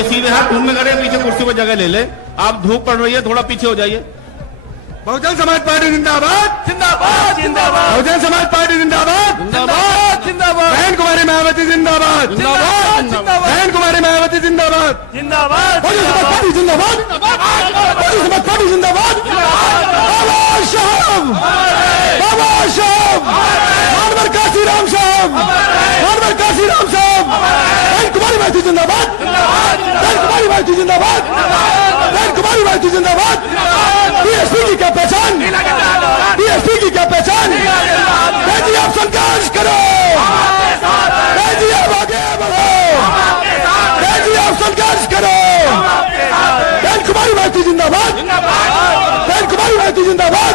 ये सीधे हाथ ढूंढने करे, पीछे कुर्सी पर जगह ले ले। आप धूप पड़ रही है, थोड़ा पीछे हो जाइए। बहुजन समाज पार्टी जिंदाबाद जिंदाबाद जिंदाबाद। बहुजन समाज पार्टी जिंदाबाद जिंदाबाद जिंदाबाद। बहन कुमारी मायावती जिंदाबाद जिंदाबाद जिंदाबाद। बहन कुमारी मायावती जिंदाबाद जिंदाबाद। बहुजन समाज पार्टी जिंदाबाद बहुजन समाज पार्टी जिंदाबाद। बाबा साहब बाबा साहब मानवर काशीराम साहब मानवर काशीराम साहब। बहन कुमारी मायावती जिंदाबाद बहन कुमारी मायावती जिंदाबाद बहन कुमारी मायावती जिंदाबाद। बीएसपी की क्या पहचान बीएसपी की क्या पहचान। जी आप संघर्ष करो जी आप आगे बढ़ो जी आप संघर्ष करो। बहन कुमारी मायावती जिंदाबाद बहन कुमारी मायावती जिंदाबाद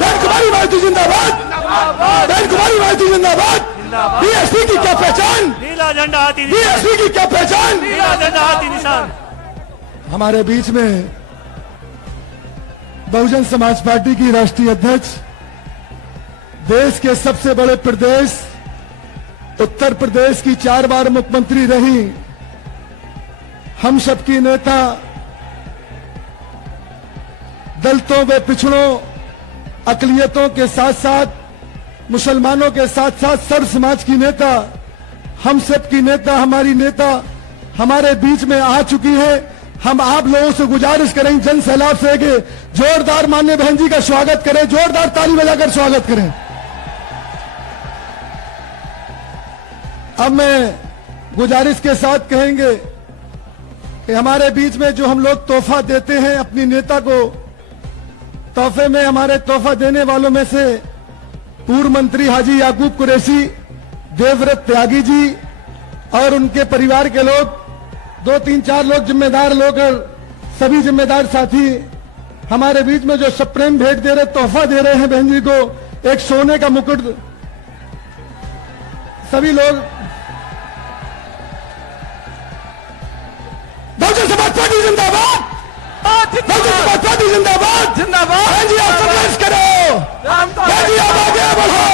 बहन कुमारी मायावती जिंदाबाद बहन कुमारी मायावती जिंदाबाद। बीएसपी की क्या पहचान नीला झंडा हाथी बीएसपी की क्या पहचान नीला झंडा हाथी निशान। हमारे बीच में बहुजन समाज पार्टी की राष्ट्रीय अध्यक्ष, देश के सबसे बड़े प्रदेश उत्तर प्रदेश की 4 बार मुख्यमंत्री रही, हम सबकी नेता, दलितों व पिछड़ों अकलियतों के साथ साथ मुसलमानों के साथ साथ सर्व समाज की नेता, हम सबकी नेता, हमारी नेता हमारे बीच में आ चुकी है। हम आप लोगों से गुजारिश करें जन सैलाब से कि जोरदार माननीय बहन जी का स्वागत करें, जोरदार ताली बजाकर स्वागत करें। अब मैं गुजारिश के साथ कहेंगे कि हमारे बीच में जो हम लोग तोहफा देते हैं अपनी नेता को, तोहफे में हमारे तोहफा देने वालों में से पूर्व मंत्री हाजी याकूब कुरैशी, देवव्रत त्यागी जी और उनके परिवार के लोग, 2-3-4 लोग जिम्मेदार लोग, सभी जिम्मेदार साथी हमारे बीच में जो सप्रेम भेंट दे रहे, तोहफा दे रहे हैं बहन जी को, एक सोने का मुकुट। सभी लोग बहुजन समाज पार्टी जिंदाबाद बहुजन समाज पार्टी जिंदाबाद जिंदाबाद। बहन जी आप संघर्ष करो बहन जी आप आगे बढ़ो।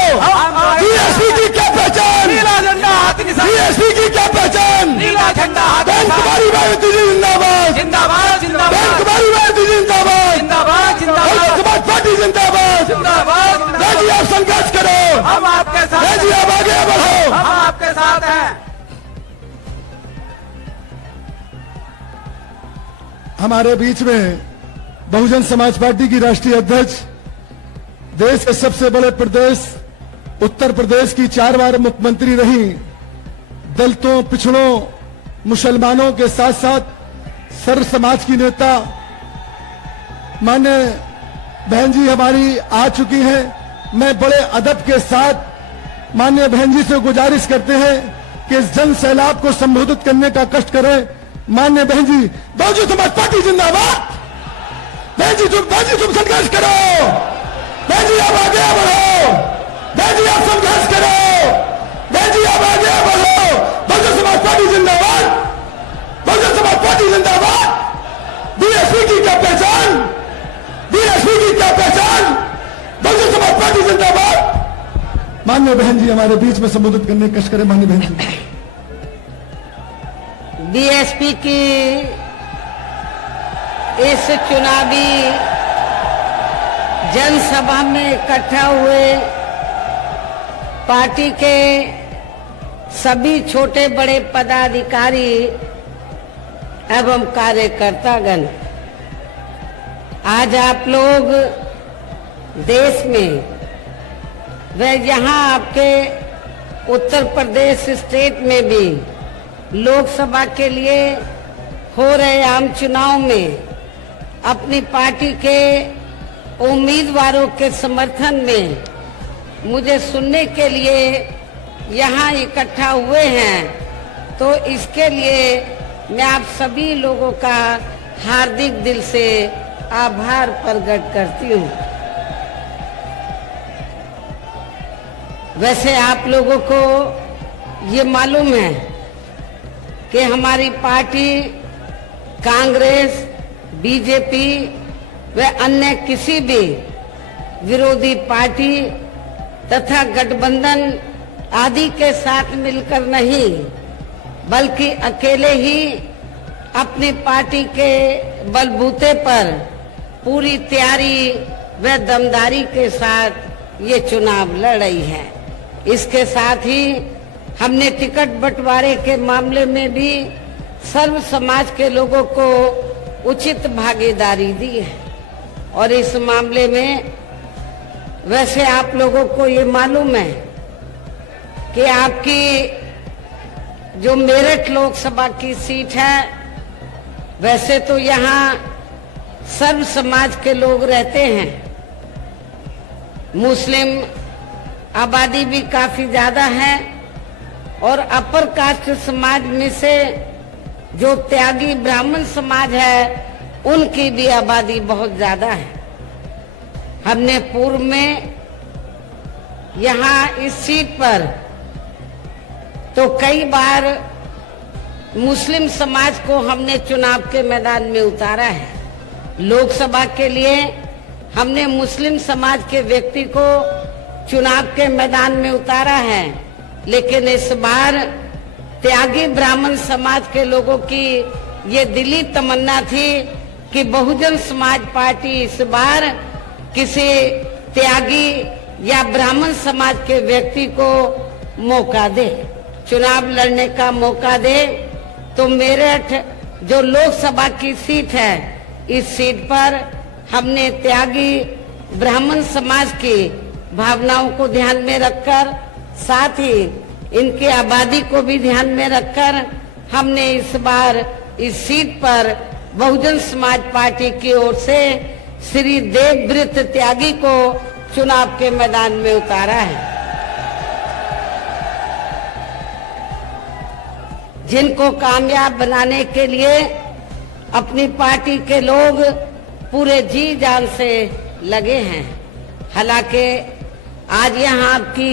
बीएसपी की क्या पहचान नीला झंडा हाथी निशान। बीएसपी की क्या पहचान नीला झंडा हाथी निशान। बहन कुमारी मायावती जी जिंदाबाद जिंदाबाद जिंदाबाद। बहन कुमारी मायावती जिंदाबाद जिंदाबाद जिंदाबाद। बहुजन समाज पार्टी जिंदाबाद जिंदाबाद। बहन जी आप संघर्ष करो, हम आपके साथ। बहन जी आप आगे बढ़ो, हम आपके साथ हैं। हमारे बीच में बहुजन समाज पार्टी की राष्ट्रीय अध्यक्ष, देश के सबसे बड़े प्रदेश उत्तर प्रदेश की 4 बार मुख्यमंत्री रही, दलितों पिछड़ों मुसलमानों के साथ साथ सर्व समाज की नेता माननीय बहन जी हमारी आ चुकी हैं। मैं बड़े अदब के साथ माननीय बहन जी से गुजारिश करते हैं कि इस जन सैलाब को संबोधित करने का कष्ट करें। माननीय बहन जी, बहुजन समाज पार्टी जिंदाबाद। बहन जी तुम संघर्ष करो, बहन जी आप आगे बढ़ो, बहन जी आप संघर्ष करो, बहन जी आप आगे बढ़ो। बहुजन समाज पार्टी जिंदाबाद बहुजन समाज पार्टी जिंदाबाद। बीएसपी की क्या पहचान बीएसपी की क्या पहचान। बहुजन समाज पार्टी जिंदाबाद। माननीय बहन जी हमारे बीच में संबोधित करने की कष्ट करें। माननीय बहन जी, बीएसपी की इस चुनावी जनसभा में इकट्ठा हुए पार्टी के सभी छोटे बड़े पदाधिकारी एवं कार्यकर्तागण, आज आप लोग देश में व यहाँ आपके उत्तर प्रदेश स्टेट में भी लोकसभा के लिए हो रहे आम चुनाव में अपनी पार्टी के उम्मीदवारों के समर्थन में मुझे सुनने के लिए यहाँ इकट्ठा हुए हैं, तो इसके लिए मैं आप सभी लोगों का हार्दिक दिल से आभार प्रकट करती हूँ। वैसे आप लोगों को ये मालूम है कि हमारी पार्टी कांग्रेस, बीजेपी व अन्य किसी भी विरोधी पार्टी तथा गठबंधन आदि के साथ मिलकर नहीं, बल्कि अकेले ही अपनी पार्टी के बलबूते पर पूरी तैयारी व दमदारी के साथ ये चुनाव लड़ रही है। इसके साथ ही हमने टिकट बंटवारे के मामले में भी सर्व समाज के लोगों को उचित भागीदारी दी है। और इस मामले में वैसे आप लोगों को ये मालूम है कि आपकी जो मेरठ लोकसभा की सीट है, वैसे तो यहाँ सर्व समाज के लोग रहते हैं, मुस्लिम आबादी भी काफी ज्यादा है और अपर कास्ट समाज में से जो त्यागी ब्राह्मण समाज है उनकी भी आबादी बहुत ज्यादा है। हमने पूर्व में यहाँ इस सीट पर तो कई बार मुस्लिम समाज को हमने चुनाव के मैदान में उतारा है। लोकसभा के लिए हमने मुस्लिम समाज के व्यक्ति को चुनाव के मैदान में उतारा है, लेकिन इस बार त्यागी ब्राह्मण समाज के लोगों की ये दिली तमन्ना थी कि बहुजन समाज पार्टी इस बार किसी त्यागी या ब्राह्मण समाज के व्यक्ति को मौका दे, चुनाव लड़ने का मौका दे। तो मेरठ जो लोकसभा की सीट है, इस सीट पर हमने त्यागी ब्राह्मण समाज की भावनाओं को ध्यान में रखकर, साथ ही इनकी आबादी को भी ध्यान में रखकर हमने इस बार इस सीट पर बहुजन समाज पार्टी की ओर से श्री देवव्रत त्यागी को चुनाव के मैदान में उतारा है, जिनको कामयाब बनाने के लिए अपनी पार्टी के लोग पूरे जी जान से लगे हैं। हालांकि आज यहाँ आपकी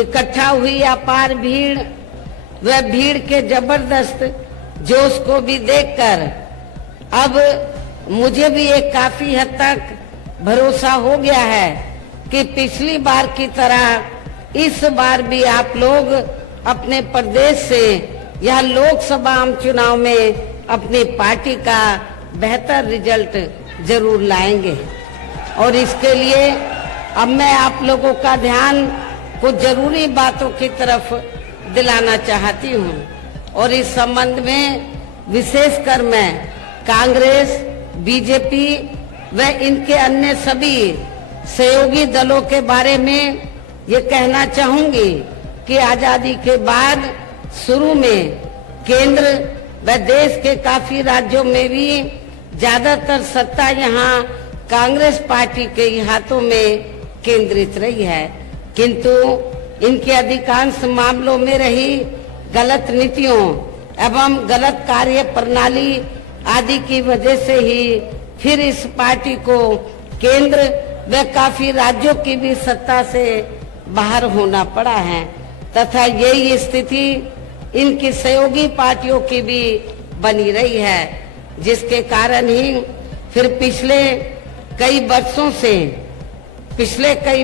इकट्ठा हुई अपार भीड़, वह भीड़ के जबरदस्त जोश को भी देखकर अब मुझे भी एक काफी हद तक भरोसा हो गया है कि पिछली बार की तरह इस बार भी आप लोग अपने प्रदेश से यह लोकसभा आम चुनाव में अपनी पार्टी का बेहतर रिजल्ट जरूर लाएंगे। और इसके लिए अब मैं आप लोगों का ध्यान कुछ जरूरी बातों की तरफ दिलाना चाहती हूँ और इस संबंध में विशेषकर मैं कांग्रेस, बीजेपी व इनके अन्य सभी सहयोगी दलों के बारे में ये कहना चाहूंगी कि आजादी के बाद शुरू में केंद्र व देश के काफी राज्यों में भी ज्यादातर सत्ता यहाँ कांग्रेस पार्टी के हाथों में केंद्रित रही है, किंतु इनके अधिकांश मामलों में रही गलत नीतियों एवं गलत कार्य प्रणाली आदि की वजह से ही फिर इस पार्टी को केंद्र व काफी राज्यों की भी सत्ता से बाहर होना पड़ा है तथा यही स्थिति इनकी सहयोगी पार्टियों की भी बनी रही है, जिसके कारण ही फिर पिछले कई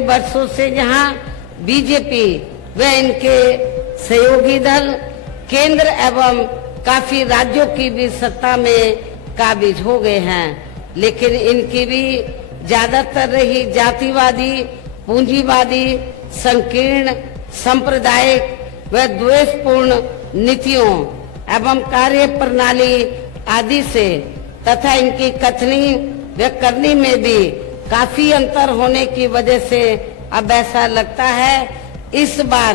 वर्षों से यहाँ बीजेपी व इनके सहयोगी दल केंद्र एवं काफी राज्यों की भी सत्ता में काबिज हो गए हैं, लेकिन इनकी भी ज्यादातर रही जातिवादी, पूंजीवादी, संकीर्ण, सांप्रदायिक व द्वेषपूर्ण नीतियों एवं कार्य प्रणाली आदि से तथा इनकी कथनी व करनी में भी काफी अंतर होने की वजह से अब ऐसा लगता है इस बार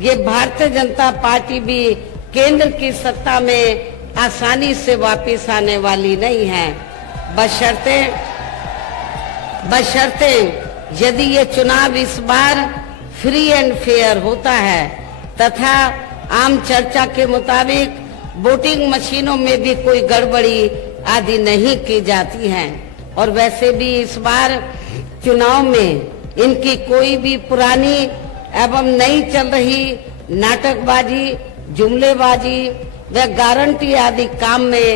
ये भारतीय जनता पार्टी भी केंद्र की सत्ता में आसानी से वापस आने वाली नहीं है, बशर्ते यदि ये चुनाव इस बार फ्री एंड फेयर होता है तथा आम चर्चा के मुताबिक वोटिंग मशीनों में भी कोई गड़बड़ी आदि नहीं की जाती है। और वैसे भी इस बार चुनाव में इनकी कोई भी पुरानी एवं नई चल रही नाटकबाजी, जुमलेबाजी व गारंटी आदि काम में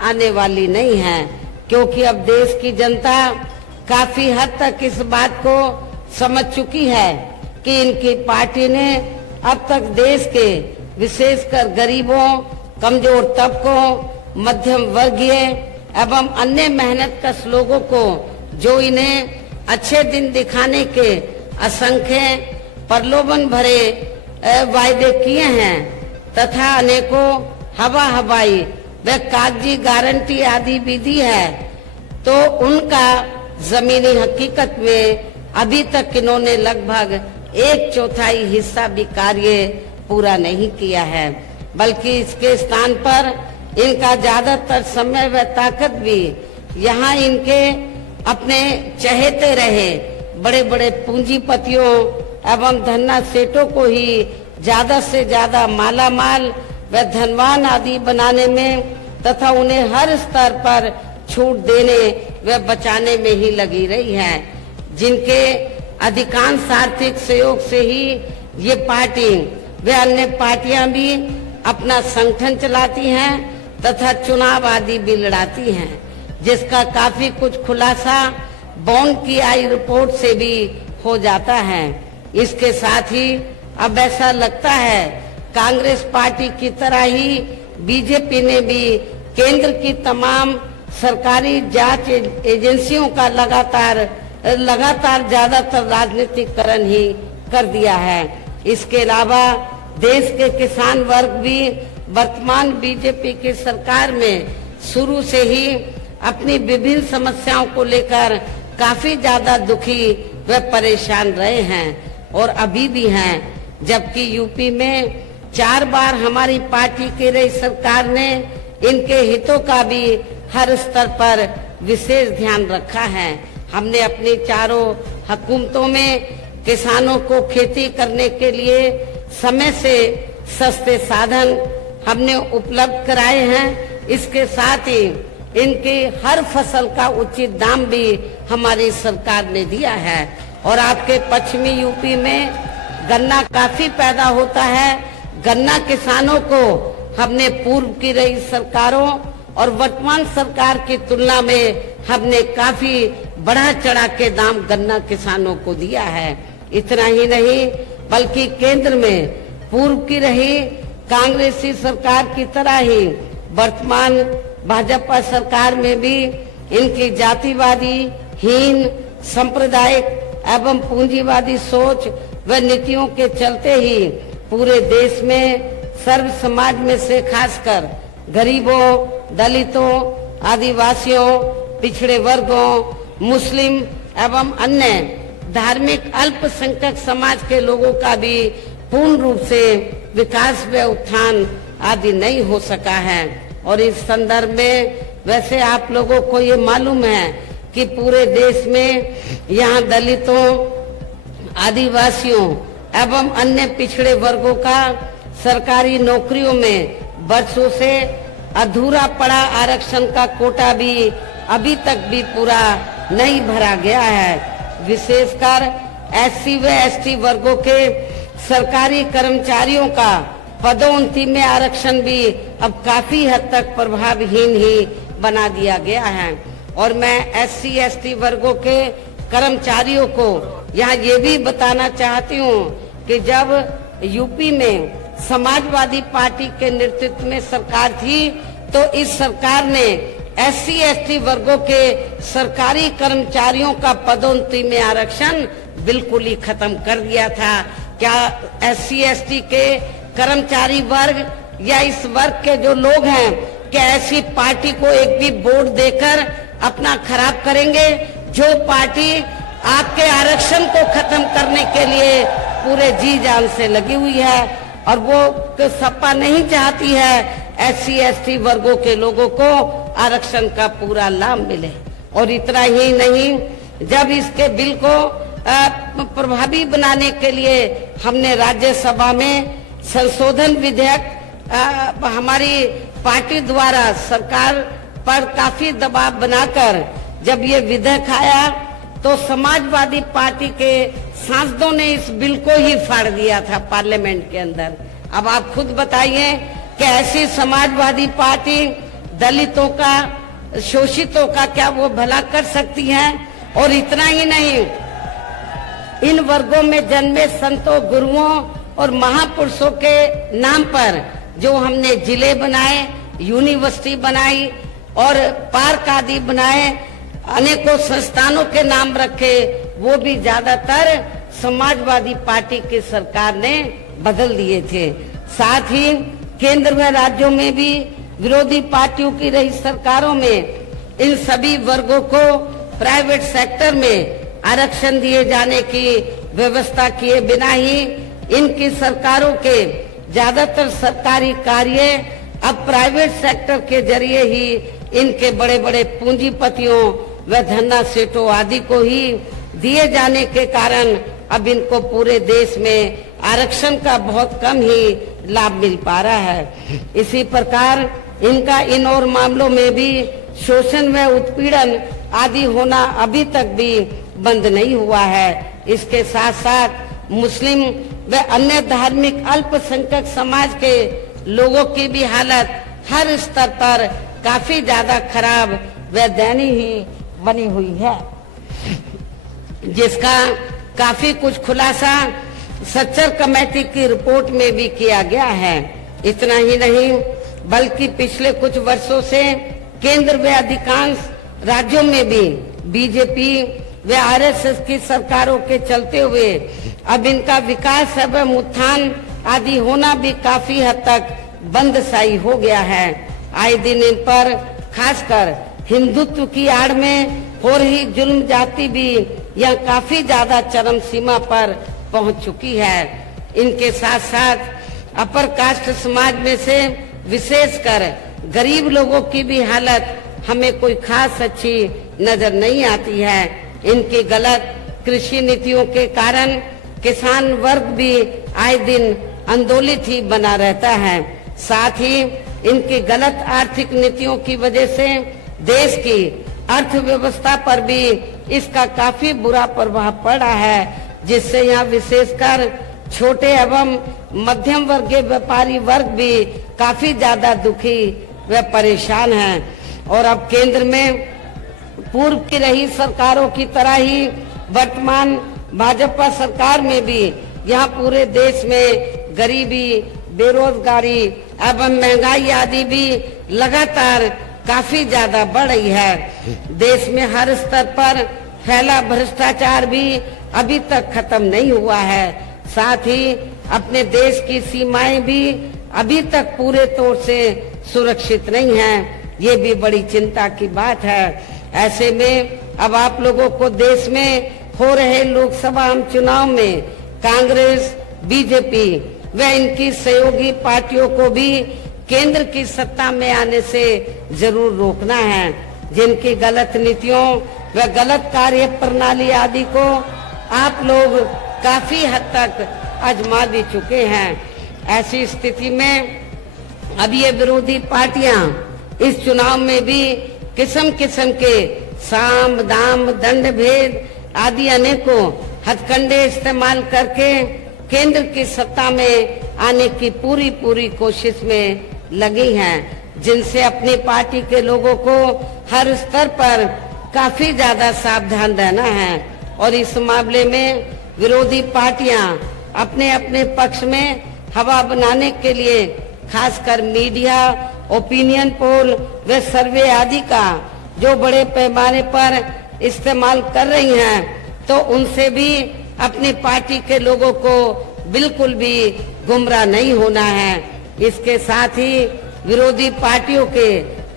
आने वाली नहीं है, क्योंकि अब देश की जनता काफी हद तक इस बात को समझ चुकी है कि इनकी पार्टी ने अब तक देश के विशेषकर गरीबों, कमजोर तबकों, मध्यम वर्गीय एवं अन्य मेहनतकश लोगों को जो इन्हें अच्छे दिन दिखाने के असंख्य प्रलोभन भरे वायदे किए हैं तथा अनेकों हवाई व कागजी गारंटी आदि भी दी है, तो उनका जमीनी हकीकत में अभी तक इन्होंने लगभग 1/4 हिस्सा भी कार्य पूरा नहीं किया है, बल्कि इसके स्थान पर इनका ज्यादातर समय व ताकत भी यहाँ इनके अपने चहेते रहे बड़े बड़े पूंजीपतियों एवं धन्ना सेठों को ही ज्यादा से ज्यादा मालामाल व धनवान आदि बनाने में तथा उन्हें हर स्तर पर छूट देने व बचाने में ही लगी रही है, जिनके अधिकांश आर्थिक सहयोग से ही ये पार्टी व अन्य पार्टियां भी अपना संगठन चलाती हैं तथा चुनाव आदि भी लड़ाती हैं, जिसका काफी कुछ खुलासा बॉन्ड की आई रिपोर्ट से भी हो जाता है। इसके साथ ही अब ऐसा लगता है कांग्रेस पार्टी की तरह ही बीजेपी ने भी केंद्र की तमाम सरकारी जांच एजेंसियों का लगातार ज्यादातर राजनीतिकरण ही कर दिया है। इसके अलावा देश के किसान वर्ग भी वर्तमान बीजेपी की सरकार में शुरू से ही अपनी विभिन्न समस्याओं को लेकर काफी ज्यादा दुखी व परेशान रहे हैं और अभी भी हैं, जबकि यूपी में 4 बार हमारी पार्टी की रही सरकार ने इनके हितों का भी हर स्तर पर विशेष ध्यान रखा है। हमने अपनी चारों हुकूमतों में किसानों को खेती करने के लिए समय से सस्ते साधन हमने उपलब्ध कराए हैं। इसके साथ ही इनकी हर फसल का उचित दाम भी हमारी सरकार ने दिया है और आपके पश्चिमी यूपी में गन्ना काफी पैदा होता है। गन्ना किसानों को हमने पूर्व की रही सरकारों और वर्तमान सरकार की तुलना में हमने काफी बढ़ा चढ़ा के दाम गन्ना किसानों को दिया है। इतना ही नहीं बल्कि केंद्र में पूर्व की रही कांग्रेसी सरकार की तरह ही वर्तमान भाजपा सरकार में भी इनकी जातिवादी हीन सांप्रदायिक एवं पूंजीवादी सोच व नीतियों के चलते ही पूरे देश में सर्व समाज में से खासकर गरीबों, दलितों, आदिवासियों, पिछड़े वर्गों, मुस्लिम एवं अन्य धार्मिक अल्पसंख्यक समाज के लोगों का भी पूर्ण रूप से विकास व उत्थान आदि नहीं हो सका है। और इस संदर्भ में वैसे आप लोगों को ये मालूम है कि पूरे देश में यहाँ दलितों, आदिवासियों एवं अन्य पिछड़े वर्गों का सरकारी नौकरियों में वर्षों से अधूरा पड़ा आरक्षण का कोटा भी अभी तक भी पूरा नहीं भरा गया है। विशेषकर एससी व एसटी वर्गों के सरकारी कर्मचारियों का पदोन्नति में आरक्षण भी अब काफी हद तक प्रभावहीन ही बना दिया गया है। और मैं एससी एसटी वर्गों के कर्मचारियों को यहाँ ये भी बताना चाहती हूँ कि जब यूपी में समाजवादी पार्टी के नेतृत्व में सरकार थी तो इस सरकार ने एससी एसटी वर्गों के सरकारी कर्मचारियों का पदोन्नति में आरक्षण बिल्कुल ही खत्म कर दिया था। क्या एससी एसटी के कर्मचारी वर्ग या इस वर्ग के जो लोग हैं क्या ऐसी पार्टी को एक भी वोट देकर अपना खराब करेंगे जो पार्टी आपके आरक्षण को खत्म करने के लिए पूरे जी जान से लगी हुई है और वो सपा नहीं चाहती है एससी एसटी वर्गों के लोगों को आरक्षण का पूरा लाभ मिले। और इतना ही नहीं, जब इसके बिल को प्रभावी बनाने के लिए हमने राज्यसभा में संशोधन विधेयक हमारी पार्टी द्वारा सरकार पर काफी दबाव बनाकर जब ये विधेयक आया तो समाजवादी पार्टी के सांसदों ने इस बिल को ही फाड़ दिया था पार्लियामेंट के अंदर। अब आप खुद बताइए कि ऐसी समाजवादी पार्टी दलितों का, शोषितों का क्या वो भला कर सकती है? और इतना ही नहीं, इन वर्गों में जन्मे संतों, गुरुओं और महापुरुषों के नाम पर जो हमने जिले बनाए यूनिवर्सिटी बनाई और पार्क आदि बनाए, अनेकों संस्थानों के नाम रखे, वो भी ज्यादातर समाजवादी पार्टी की सरकार ने बदल दिए थे। साथ ही केंद्र व राज्यों में भी विरोधी पार्टियों की रही सरकारों में इन सभी वर्गों को प्राइवेट सेक्टर में आरक्षण दिए जाने की व्यवस्था किए बिना ही इनकी सरकारों के ज्यादातर सरकारी कार्य अब प्राइवेट सेक्टर के जरिए ही इनके बड़े बड़े पूंजीपतियों व धन्ना सेठों आदि को ही दिए जाने के कारण अब इनको पूरे देश में आरक्षण का बहुत कम ही लाभ मिल पा रहा है। इसी प्रकार इनका इन और मामलों में भी शोषण व उत्पीड़न आदि होना अभी तक भी बंद नहीं हुआ है। इसके साथ साथ मुस्लिम व अन्य धार्मिक अल्पसंख्यक समाज के लोगों की भी हालत हर स्तर पर काफी ज्यादा खराब व दयनीय ही बनी हुई है, जिसका काफी कुछ खुलासा सच्चर कमेटी की रिपोर्ट में भी किया गया है। इतना ही नहीं बल्कि पिछले कुछ वर्षों से केंद्र व अधिकांश राज्यों में भी बीजेपी व आरएसएस की सरकारों के चलते हुए अब इनका विकास एवं उत्थान आदि होना भी काफी हद तक बंदशाई हो गया है। आए दिन इन पर खासकर हिंदुत्व की आड़ में हो रही जुल्म जाति भी यह काफी ज्यादा चरम सीमा पर पहुंच चुकी है। इनके साथ साथ अपर कास्ट समाज में से विशेषकर गरीब लोगों की भी हालत हमें कोई खास अच्छी नजर नहीं आती है। इनकी गलत कृषि नीतियों के कारण किसान वर्ग भी आए दिन आंदोलित ही बना रहता है। साथ ही इनकी गलत आर्थिक नीतियों की वजह से देश की अर्थव्यवस्था पर भी इसका काफी बुरा प्रभाव पड़ा है, जिससे यहाँ विशेषकर छोटे एवं मध्यम वर्गीय व्यापारी वर्ग भी काफी ज्यादा दुखी व परेशान हैं। और अब केंद्र में पूर्व की रही सरकारों की तरह ही वर्तमान भाजपा सरकार में भी यहाँ पूरे देश में गरीबी, बेरोजगारी एवं महंगाई आदि भी लगातार काफी ज्यादा बढ़ रही है। देश में हर स्तर पर फैला भ्रष्टाचार भी अभी तक खत्म नहीं हुआ है। साथ ही अपने देश की सीमाएं भी अभी तक पूरे तौर से सुरक्षित नहीं हैं। ये भी बड़ी चिंता की बात है। ऐसे में अब आप लोगों को देश में हो रहे लोकसभा चुनाव में कांग्रेस, बीजेपी व इनकी सहयोगी पार्टियों को भी केंद्र की सत्ता में आने से जरूर रोकना है, जिनकी गलत नीतियों व गलत कार्य प्रणाली आदि को आप लोग काफी हद तक आजमा भी चुके हैं। ऐसी स्थिति में अब ये विरोधी पार्टियां इस चुनाव में भी किस्म किस्म के साम दाम दंड भेद आदि अनेकों हथकंडे इस्तेमाल करके केंद्र की सत्ता में आने की पूरी कोशिश में लगी हैं, जिनसे अपनी पार्टी के लोगों को हर स्तर पर काफी ज्यादा सावधान रहना है। और इस मामले में विरोधी पार्टियां अपने अपने पक्ष में हवा बनाने के लिए खासकर मीडिया, ओपिनियन पोल व सर्वे आदि का जो बड़े पैमाने पर इस्तेमाल कर रही हैं, तो उनसे भी अपनी पार्टी के लोगों को बिल्कुल भी गुमराह नहीं होना है। इसके साथ ही विरोधी पार्टियों के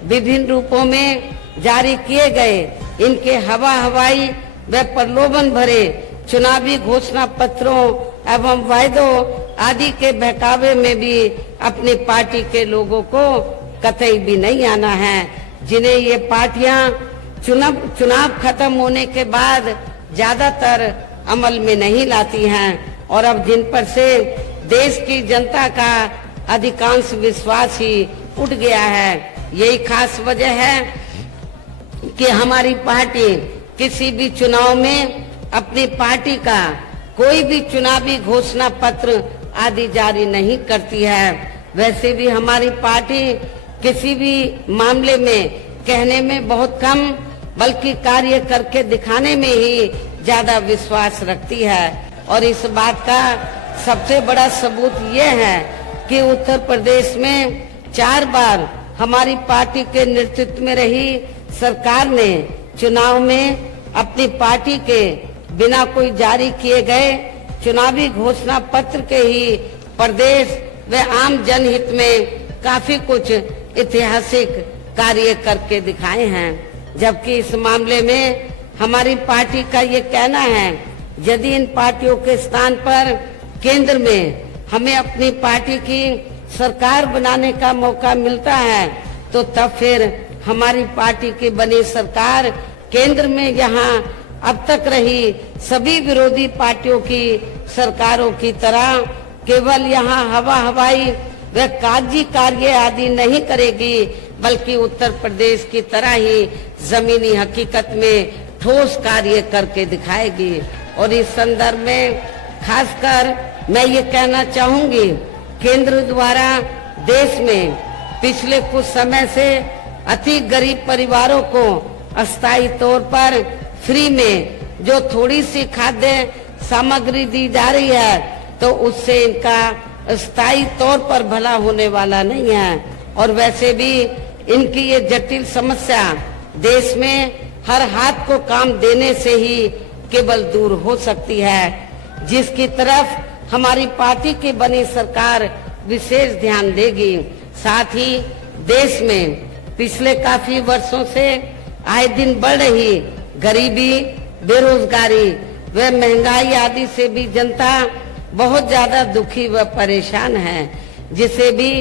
विभिन्न रूपों में जारी किए गए इनके हवाई व प्रलोभन भरे चुनावी घोषणा पत्रों एवं वायदों आदि के बहकावे में भी अपनी पार्टी के लोगों को कतई भी नहीं आना है, जिन्हें ये पार्टियां चुनाव खत्म होने के बाद ज्यादातर अमल में नहीं लाती हैं और अब जिन पर से देश की जनता का अधिकांश विश्वास ही उठ गया है। यही खास वजह है कि हमारी पार्टी किसी भी चुनाव में अपनी पार्टी का कोई भी चुनावी घोषणा पत्र आदि जारी नहीं करती है। वैसे भी हमारी पार्टी किसी भी मामले में कहने में बहुत कम बल्कि कार्य करके दिखाने में ही ज्यादा विश्वास रखती है। और इस बात का सबसे बड़ा सबूत ये है कि उत्तर प्रदेश में 4 बार हमारी पार्टी के नेतृत्व में रही सरकार ने चुनाव में अपनी पार्टी के बिना कोई जारी किए गए चुनावी घोषणा पत्र के ही प्रदेश व आम जनहित में काफी कुछ ऐतिहासिक कार्य करके दिखाए हैं। जबकि इस मामले में हमारी पार्टी का ये कहना है, यदि इन पार्टियों के स्थान पर केंद्र में हमें अपनी पार्टी की सरकार बनाने का मौका मिलता है तो तब फिर हमारी पार्टी की बनी सरकार केंद्र में यहाँ अब तक रही सभी विरोधी पार्टियों की सरकारों की तरह केवल यहाँ हवाई व कागजी कार्य आदि नहीं करेगी, बल्कि उत्तर प्रदेश की तरह ही जमीनी हकीकत में ठोस कार्य करके दिखाएगी। और इस संदर्भ में खासकर मैं ये कहना चाहूंगी, केंद्र द्वारा देश में पिछले कुछ समय से अति गरीब परिवारों को अस्थायी तौर पर फ्री में जो थोड़ी सी खाद्य सामग्री दी जा रही है, तो उससे इनका स्थायी तौर पर भला होने वाला नहीं है। और वैसे भी इनकी ये जटिल समस्या देश में हर हाथ को काम देने से ही केवल दूर हो सकती है, जिसकी तरफ हमारी पार्टी की बनी सरकार विशेष ध्यान देगी। साथ ही देश में पिछले काफी वर्षों से आए दिन बढ़ रही गरीबी, बेरोजगारी व महंगाई आदि से भी जनता बहुत ज्यादा दुखी व परेशान है, जिसे भी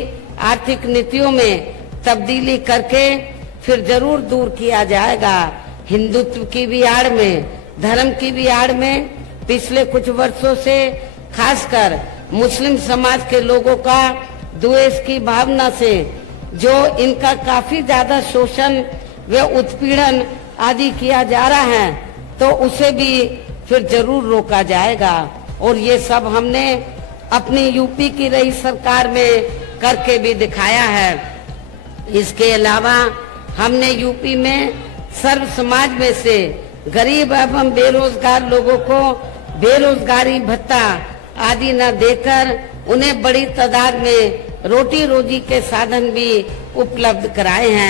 आर्थिक नीतियों में तब्दीली करके फिर जरूर दूर किया जाएगा। हिंदुत्व की भी आड़ में, धर्म की भी आड़ में पिछले कुछ वर्षों से खासकर मुस्लिम समाज के लोगों का द्वेष की भावना से जो इनका काफी ज्यादा शोषण व उत्पीड़न आदि किया जा रहा है, तो उसे भी फिर जरूर रोका जाएगा। और ये सब हमने अपनी यूपी की रही सरकार में करके भी दिखाया है। इसके अलावा हमने यूपी में सर्व समाज में से गरीब एवं बेरोजगार लोगों को बेरोजगारी भत्ता आदि न देकर उन्हें बड़ी तादाद में रोटी रोजी के साधन भी उपलब्ध कराए हैं।